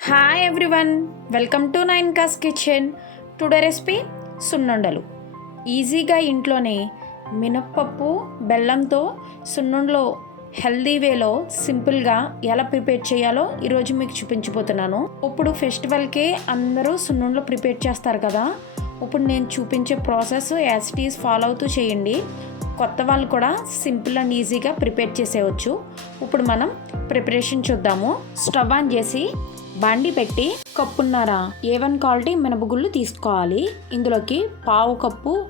Hi everyone welcome to nine cause kitchen today recipe సున్నుండలు. ఈజీగా ఇంట్లోనే మినప్పప్పు బెల్లంతో సున్నుండలో హెల్దీ వేలో సింపుల్గా ఎలా ప్రిపేర్ చేయాలో ఈరోజు మీకు చూపించబోతున్నాను. ఇప్పుడు ఫెస్టివల్కి అందరూ సున్నుండలు ప్రిపేర్ చేస్తారు కదా. ఇప్పుడు నేను చూపించే process as it is follow అవుతూ చేయండి. కొత్త వాళ్ళు కూడా సింపుల్ అండ్ ఈజీగా ప్రిపేర్ చేసేయచ్చు. ఇప్పుడు మనం ప్రిపరేషన్ చూద్దాము. స్టవ్ ఆన్ చేసి బండి పెట్టి కప్పున్నర. ఏ వన్ క్వాలిటీ మినపగుళ్ళు తీసుకోవాలి. ఇందులోకి పావు కప్పు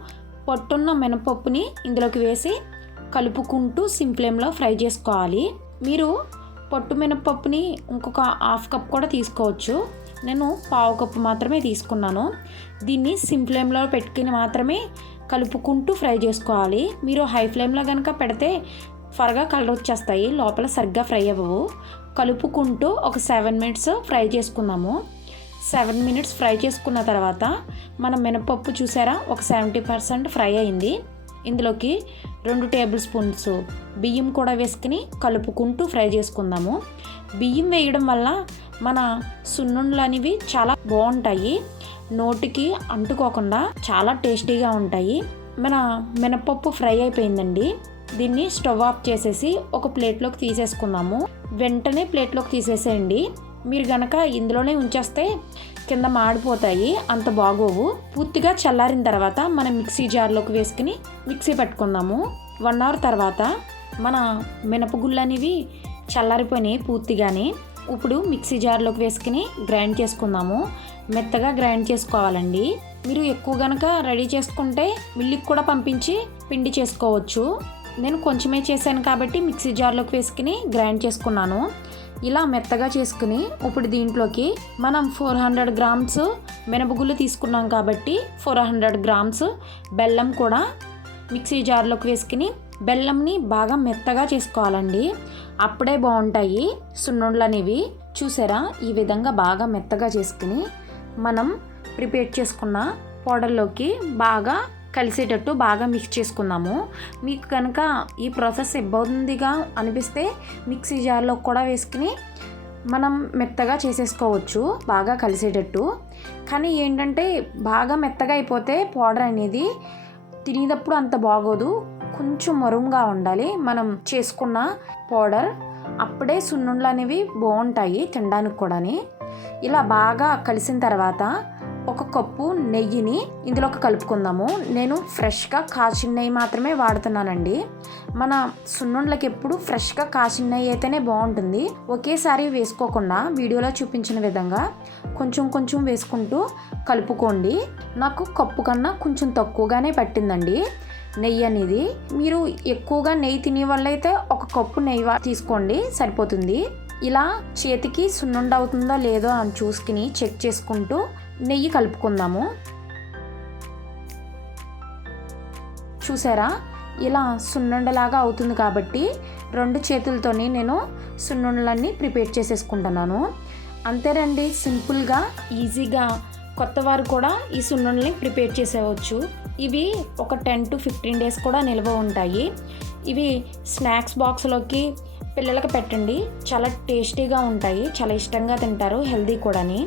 పొట్టున్న మినపప్పుని ఇందులోకి వేసి కలుపుకుంటూ సిమ్ ఫ్లేమ్లో ఫ్రై చేసుకోవాలి. మీరు పొట్టు మినపప్పుని ఇంకొక హాఫ్ కప్ కూడా తీసుకోవచ్చు. నేను పావు కప్పు మాత్రమే తీసుకున్నాను. దీన్ని సిమ్ ఫ్లేమ్లో పెట్టుకుని మాత్రమే కలుపుకుంటూ ఫ్రై చేసుకోవాలి. మీరు హై ఫ్లేమ్లో కనుక పెడితే త్వరగా కలర్ వచ్చేస్తాయి. లోపల సరిగ్గా ఫ్రై అవ్వవు. కలుపుకుంటూ ఒక సెవెన్ మినిట్స్ ఫ్రై చేసుకుందాము. సెవెన్ మినిట్స్ ఫ్రై చేసుకున్న తర్వాత మన మినపప్పు చూసారా? ఒక సెవెంటీ పర్సెంట్ ఫ్రై అయింది. ఇందులోకి రెండు టేబుల్ స్పూన్స్ బియ్యం కూడా వేసుకుని కలుపుకుంటూ ఫ్రై చేసుకుందాము. బియ్యం వేయడం వల్ల మన సున్నుండలు అనేవి చాలా బాగుంటాయి. నోటికి అంటుకోకుండా చాలా టేస్టీగా ఉంటాయి. మన మినపప్పు ఫ్రై అయిపోయిందండి. దీన్ని స్టవ్ ఆఫ్ చేసేసి ఒక ప్లేట్లోకి తీసేసుకుందాము. వెంటనే ప్లేట్లోకి తీసేసేయండి. మీరు గనక ఇందులోనే ఉంచేస్తే కింద మాడిపోతాయి అంత బాగోవు. పూర్తిగా చల్లారిన తర్వాత మనం మిక్సీ జార్లోకి వేసుకుని మిక్సీ పెట్టుకుందాము. వన్ అవర్ తర్వాత మన మినపగుళ్ళు అనేవి చల్లారిపోయినాయి పూర్తిగానే. ఇప్పుడు మిక్సీ జార్లోకి వేసుకుని గ్రైండ్ చేసుకుందాము. మెత్తగా గ్రైండ్ చేసుకోవాలండి. మీరు ఎక్కువ గనక రెడీ చేసుకుంటే మిల్లికి కూడా పంపించి పిండి చేసుకోవచ్చు. నేను కొంచెమే చేశాను కాబట్టి మిక్సీ జార్లోకి వేసుకుని గ్రైండ్ చేసుకున్నాను. ఇలా మెత్తగా చేసుకుని ఇప్పుడు దీంట్లోకి మనం ఫోర్ హండ్రెడ్ గ్రామ్స్ మినపగుళ్ళు తీసుకున్నాం కాబట్టి ఫోర్ హండ్రెడ్ గ్రామ్స్ బెల్లం కూడా మిక్సీ జార్లోకి వేసుకుని బెల్లంని బాగా మెత్తగా చేసుకోవాలండి. అప్పుడే బాగుంటాయి సున్నుండలు అనేవి. చూసారా? ఈ విధంగా బాగా మెత్తగా చేసుకుని మనం ప్రిపేర్ చేసుకున్న పౌడర్లోకి బాగా కలిసేటట్టు బాగా మిక్స్ చేసుకుందాము. మీకు కనుక ఈ ప్రాసెస్ ఇబ్బందిగా అనిపిస్తే మిక్సీ జార్లో కూడా వేసుకుని మనం మెత్తగా చేసేసుకోవచ్చు బాగా కలిసేటట్టు. కానీ ఏంటంటే బాగా మెత్తగా అయిపోతే పౌడర్ అనేది తినేటప్పుడు అంత బాగోదు. కొంచెం మరుముగా ఉండాలి. మనం చేసుకున్న పౌడర్ అప్పుడే సున్నుండలు అనేవి బాగుంటాయి తినడానికి కూడాని. ఇలా బాగా కలిసిన తర్వాత ఒక కప్పు నెయ్యిని ఇందులోకి కలుపుకుందాము. నేను ఫ్రెష్గా కాచిన నెయ్యి మాత్రమే వాడుతున్నానండి. మన సున్నుండలకి ఎప్పుడు ఫ్రెష్గా కాచిన నెయ్యి అయితేనే బాగుంటుంది. ఒకేసారి వేసుకోకుండా వీడియోలో చూపించిన విధంగా కొంచెం కొంచెం వేసుకుంటూ కలుపుకోండి. నాకు కప్పు కన్నా కొంచెం తక్కువగానే పట్టిందండి నెయ్యి అనేది. మీరు ఎక్కువగా నెయ్యి తినే వాళ్ళైతే ఒక కప్పు నెయ్యి తీసుకోండి సరిపోతుంది. ఇలా చేతికి సున్నుండ అవుతుందో లేదో అని చూసుకుని చెక్ చేసుకుంటూ నెయ్యి కలుపుకుందాము. చూసారా? ఇలా సున్నుండలాగా అవుతుంది కాబట్టి రెండు చేతులతోని నేను సున్నుండలన్నీ ప్రిపేర్ చేసేసుకుంటున్నాను. అంతేనండి సింపుల్గా ఈజీగా కొత్త వారు కూడా ఈ సున్నుండల్ని ప్రిపేర్ చేసేవచ్చు. ఇవి ఒక టెన్ టు ఫిఫ్టీన్ డేస్ కూడా నిల్వ ఉంటాయి. ఇవి స్నాక్స్ బాక్స్లోకి పిల్లలకు పెట్టండి. చాలా టేస్టీగా ఉంటాయి. చాలా ఇష్టంగా తింటారు. హెల్దీ కూడాని.